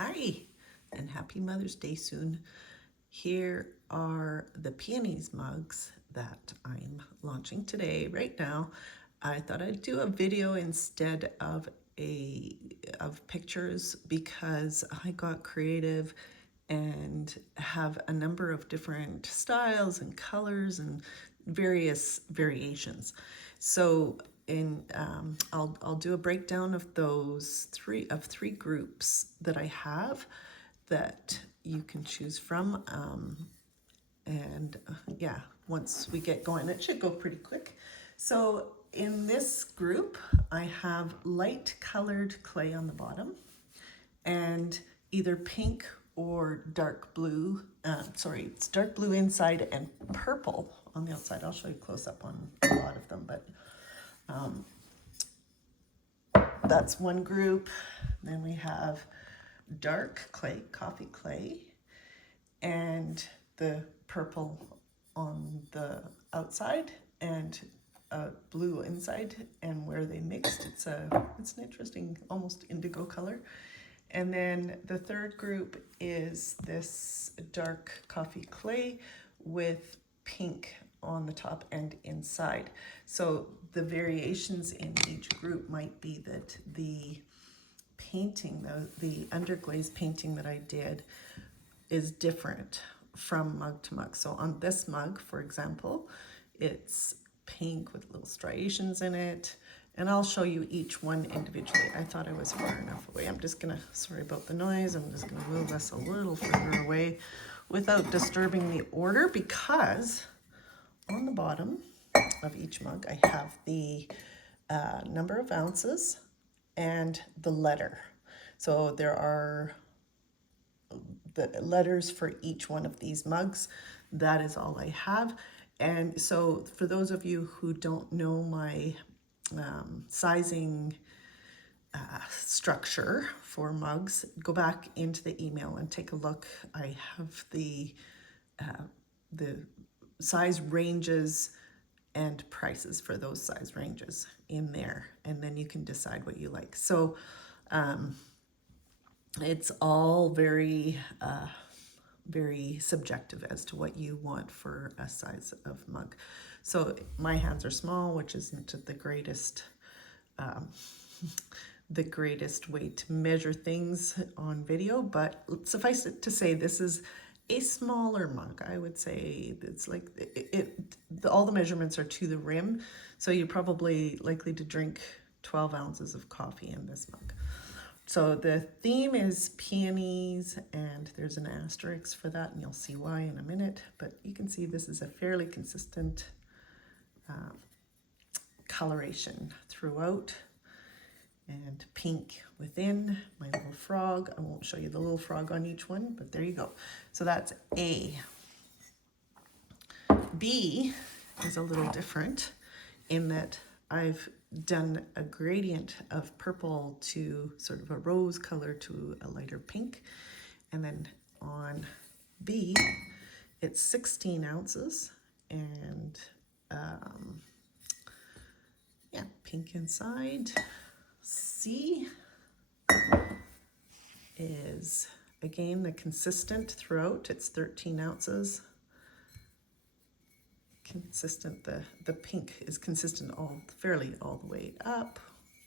Hi, and happy Mother's Day soon. Here are the Peonies mugs that I'm launching today, right now. I thought I'd do a video instead of pictures because I got creative and have a number of different styles and colors and various variations. So I'll do a breakdown of those three groups that I have that you can choose from. Yeah, once we get going, it should go pretty quick. So in this group, I have light colored clay on the bottom and either pink or dark blue. It's dark blue inside and purple on the outside. I'll show you close up on a lot of them, but that's one group. Then we have dark clay, coffee clay, and the purple on the outside and blue inside. And where they mixed, it's an interesting, almost indigo color. And then the third group is this dark coffee clay with pink on the top and inside. So the variations in each group might be that the painting, the underglaze painting that I did is different from mug to mug. So on this mug, for example, it's pink with little striations in it. And I'll show you each one individually. I thought I was far enough away. I'm just gonna, sorry about the noise, I'm just gonna move us a little further away without disturbing the order, because on the bottom of each mug, I have the number of ounces and the letter. So there are the letters for each one of these mugs. That is all I have. And so for those of you who don't know my sizing structure for mugs, go back into the email and take a look. I have the size ranges and prices for those size ranges in there, and then you can decide what you like. So it's all very very subjective as to what you want for a size of mug. So my hands are small, which isn't the greatest the greatest way to measure things on video, but suffice it to say, this is a smaller mug. I would say it's like all the measurements are to the rim, so you're probably likely to drink 12 ounces of coffee in this mug. So the theme is peonies, and there's an asterisk for that, and you'll see why in a minute. But you can see this is a fairly consistent coloration throughout, and pink within. My little frog, I won't show you the little frog on each one, but there you go. So that's A. B is a little different in that I've done a gradient of purple to sort of a rose color to a lighter pink. And then on B, it's 16 ounces and yeah, pink inside. C is again the consistent throughout. It's 13 ounces. Consistent, the pink is consistent fairly all the way up.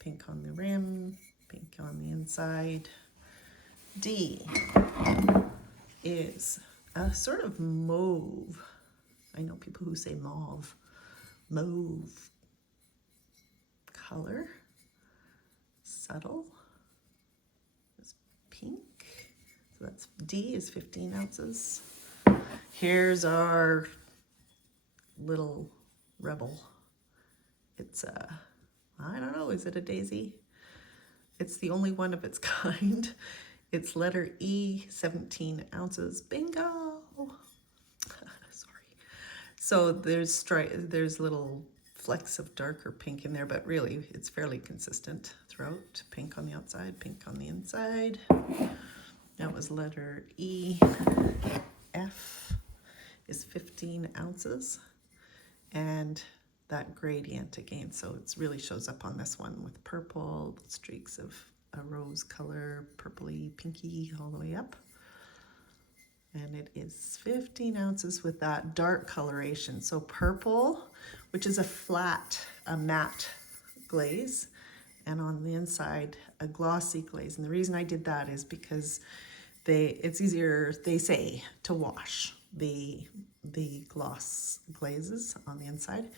Pink on the rim, pink on the inside. D is a sort of mauve. I know people who say mauve color. Subtle. It's pink. So that's D is 15 ounces. Here's our little rebel. It's I don't know, is it a daisy? It's the only one of its kind. It's letter E, 17 ounces. Bingo! Sorry. So there's little flecks of darker pink in there, but really it's fairly consistent throughout. Pink on the outside, pink on the inside. That was letter E. F is 15 ounces. And that gradient again, so it really shows up on this one with purple streaks of a rose color, purpley, pinky all the way up. And it is 15 ounces with that dark coloration. So purple, which is a flat, a matte glaze, and on the inside, a glossy glaze. And the reason I did that is because it's easier, they say, to wash the gloss glazes on the inside.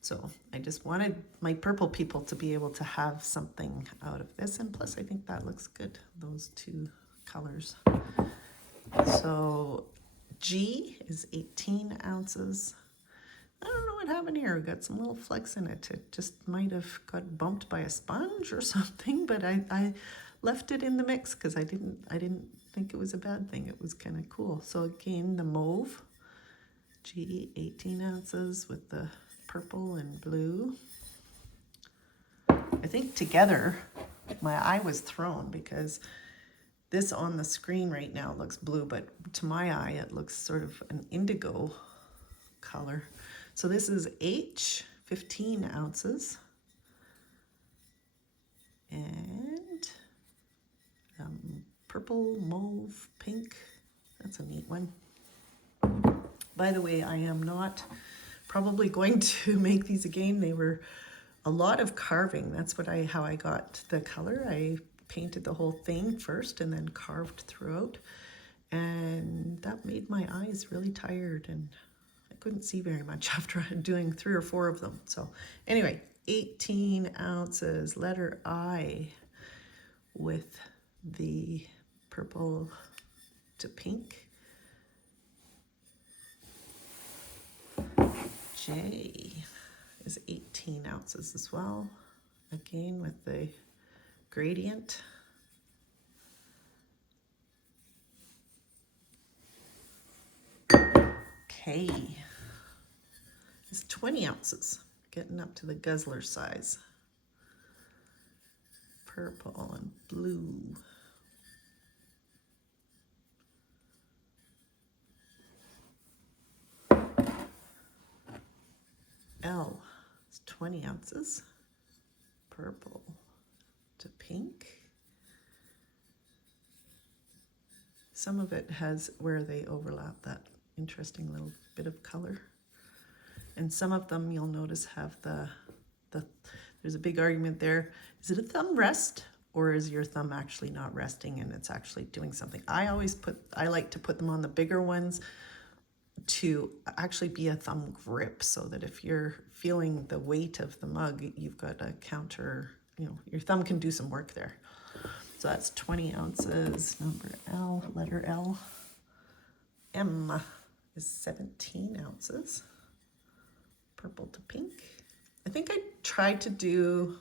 So I just wanted my purple people to be able to have something out of this. And plus, I think that looks good, those two colors. So G is 18 ounces. I don't know what happened here. We got some little flecks in it. It just might have got bumped by a sponge or something, but I left it in the mix because I didn't think it was a bad thing. It was kind of cool. So again, the mauve, G, 18 ounces with the purple and blue. I think together, my eye was thrown because this on the screen right now looks blue, but to my eye, it looks sort of an indigo color. So this is H, 15 ounces. And purple, mauve, pink. That's a neat one. By the way, I am not probably going to make these again. They were a lot of carving. That's how I got the color. I painted the whole thing first and then carved throughout, and that made my eyes really tired and I couldn't see very much after doing 3 or 4 of them. So anyway, 18 ounces, letter I, with the purple to pink. J is 18 ounces as well, again with the gradient. K is 20 ounces, getting up to the guzzler size. Purple and blue. L is 20 ounces, purple to pink. Some of it has where they overlap that interesting little bit of color. And some of them you'll notice have there's a big argument there. Is it a thumb rest or is your thumb actually not resting and it's actually doing something? I like to put them on the bigger ones to actually be a thumb grip, so that if you're feeling the weight of the mug, you've got a counter, your thumb can do some work there. So that's 20 ounces, number L, letter L. M is 17 ounces, purple to pink. I think I tried to do,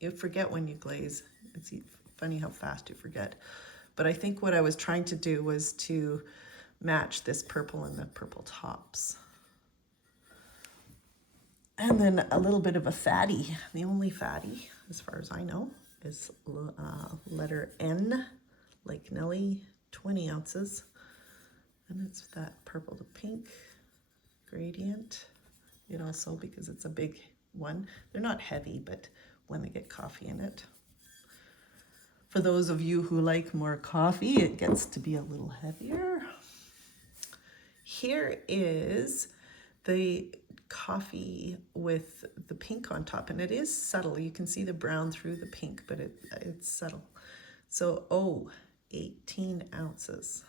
you forget when you glaze. It's funny how fast you forget. But I think what I was trying to do was to match this purple and the purple tops. And then a little bit of a fatty. The only fatty, as far as I know, is letter N, like Nelly, 20 ounces. And it's that purple to pink gradient. It also, because it's a big one, they're not heavy, but when they get coffee in it. For those of you who like more coffee, it gets to be a little heavier. Here is the coffee with the pink on top, and it is subtle. You can see the brown through the pink, but it's subtle. So O, 18 ounces.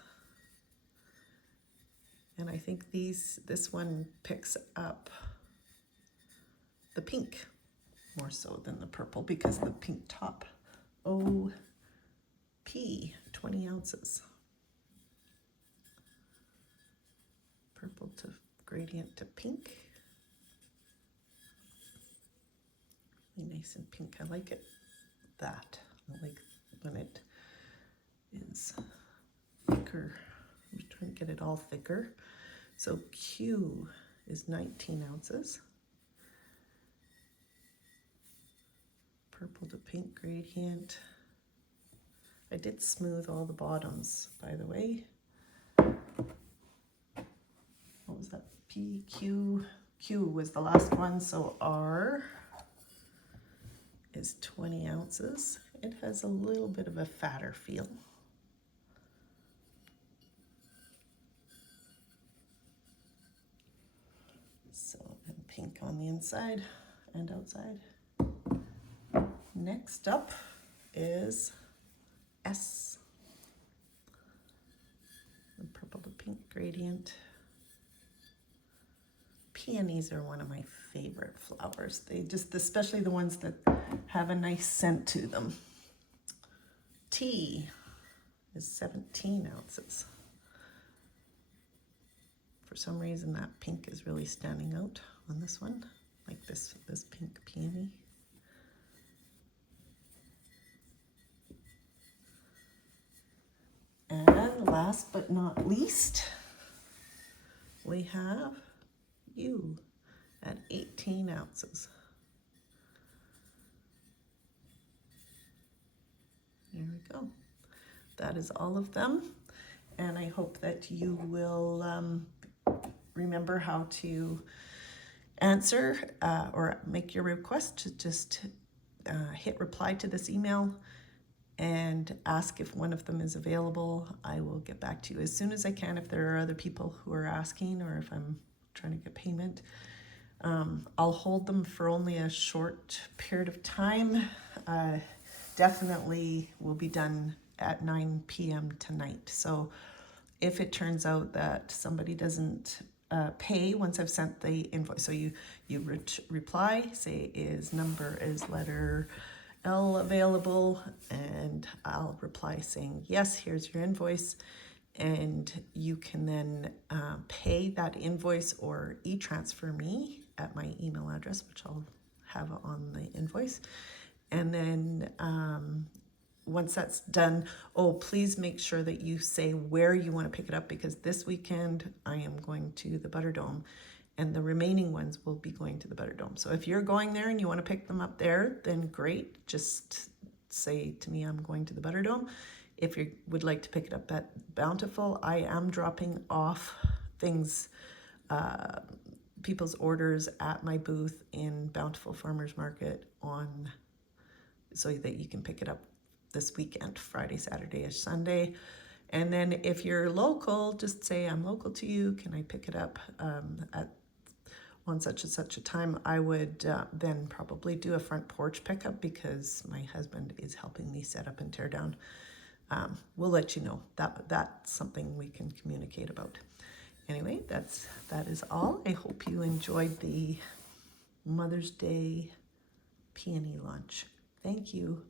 And I think this one picks up the pink more so than the purple because the pink top. O, P, 20 ounces. Purple to gradient to pink. Really nice and pink. I like it that. I like when it is thicker. I'm just trying to get it all thicker. So Q is 19 ounces. Purple to pink gradient. I did smooth all the bottoms, by the way. What was that? P, Q. Q was the last one, so R is 20 ounces. it has a little bit of a fatter feel. So, and pink on the inside and outside. Next up is S, the purple to pink gradient. Peonies are one of my favorite flowers. They just, especially the ones that have a nice scent to them. T is 17 ounces. For some reason that pink is really standing out on this one, like this pink peony. And last but not least, we have U at 18 ounces. There we go. That is all of them. And I hope that you will remember how to answer or make your request. To just hit reply to this email and ask if one of them is available. I will get back to you as soon as I can if there are other people who are asking, or if I'm trying to get payment. I'll hold them for only a short period of time. Definitely will be done at 9 p.m. tonight. So if it turns out that somebody doesn't pay once I've sent the invoice, so you reply, say is letter L available, and I'll reply saying yes, here's your invoice, and you can then pay that invoice or e-transfer me at my email address, which I'll have on the invoice. And then once that's done, please make sure that you say where you want to pick it up, because this weekend I am going to the Butterdome and the remaining ones will be going to the Butterdome. So if you're going there and you want to pick them up there, then great. Just say to me, I'm going to the Butterdome. If you would like to pick it up at Bountiful, I am dropping off things, people's orders at my booth in Bountiful Farmers Market so that you can pick it up this weekend, Friday, Saturday, or Sunday. And then if you're local, just say I'm local to you. Can I pick it up on such and such a time? I would then probably do a front porch pickup because my husband is helping me set up and tear down. We'll let you know. That's something we can communicate about. Anyway, that is all. I hope you enjoyed the Mother's Day peony lunch. Thank you.